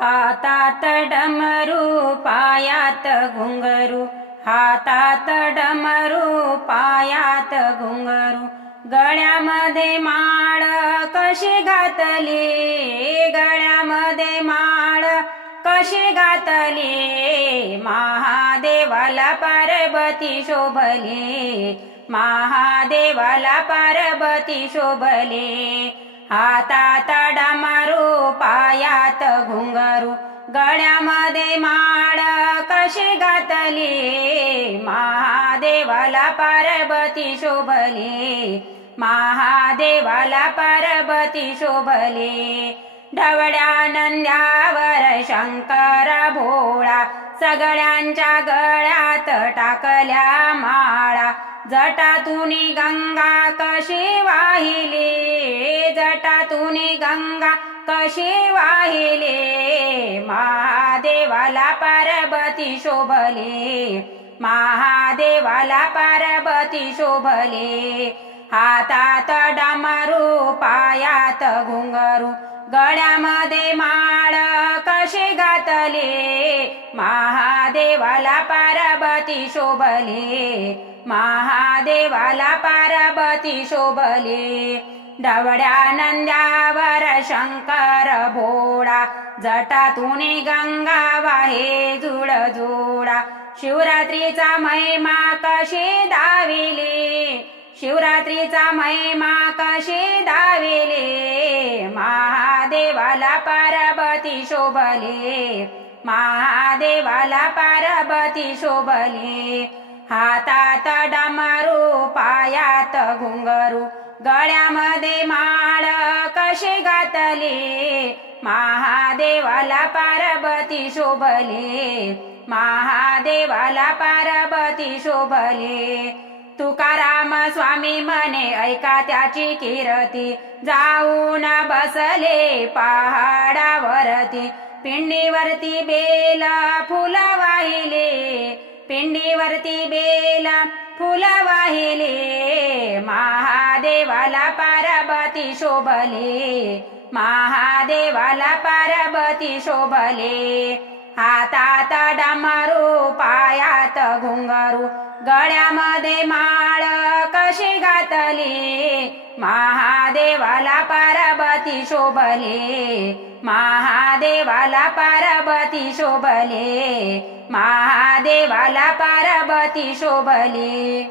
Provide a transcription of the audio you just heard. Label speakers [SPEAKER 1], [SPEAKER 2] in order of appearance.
[SPEAKER 1] हातात डमरू पायात घुंगरू. हातात डमरू पायात घुंगरू. गळ्यामध्ये माळ कशी घातली? गळ्यामध्ये माळ कशी घातली? महादेवाला पार्वती शोभली. महादेवाला पार्वती शोभले. हातात डमरू पायात घुंगरू गळ्यामध्ये माळ कशी घातली? महादेवाला पार्वती शोभली महादेवाला पार्वती शोभली. ढवळ्या नंद्यावर शंकर भोळा सगळ्यांच्या गळ्यात टाकल्या माळा. जटातून गंगा कशी वाहिली? जटातून गंगा कशी वाहिले? महादेवाला पार्वती शोभले. महादेवाला पार्वती शोभले. हातात डमरू पायात घुंगरू. गळ्यामध्ये माळ कशी घातले? महादेवाला पार्वती शोभले. महादेवाला पार्वती शोभले. डवड्या नंद्यावर शंकर भोळा. जटातून गंगा वाहे जुळ जुळा. शिवरात्रीचा महिमा कशी दाविले? शिवरात्रीचा महिमा कशी दाविले? महादेवाला पार्वती शोभले. महादेवाला पार्वती शोभले. हातात डमरू पायात घुंगरू. गळ्यामध्ये माळ कशी घातली? महादेवाला पार्वती शोभली. महादेवाला पार्वती शोभली. तुकाराम स्वामी म्हणे ऐका त्याची कीर्ती. जाऊन बसले पहाडावरती. पिंडीवरती बेल फुल वाहिले पिंडीवरती बेला फुला वाहिले महादेवाला पार्वती शोभले महादेवाला पार्वती शोभले. हातात डमरू पायात घुंगरू गळ्यामध्ये माळ कशी घातली? महादेवाला पार्वती शोभले. महादेवाला पार्वती शोभले. महादेवाला पार्वती शोभले.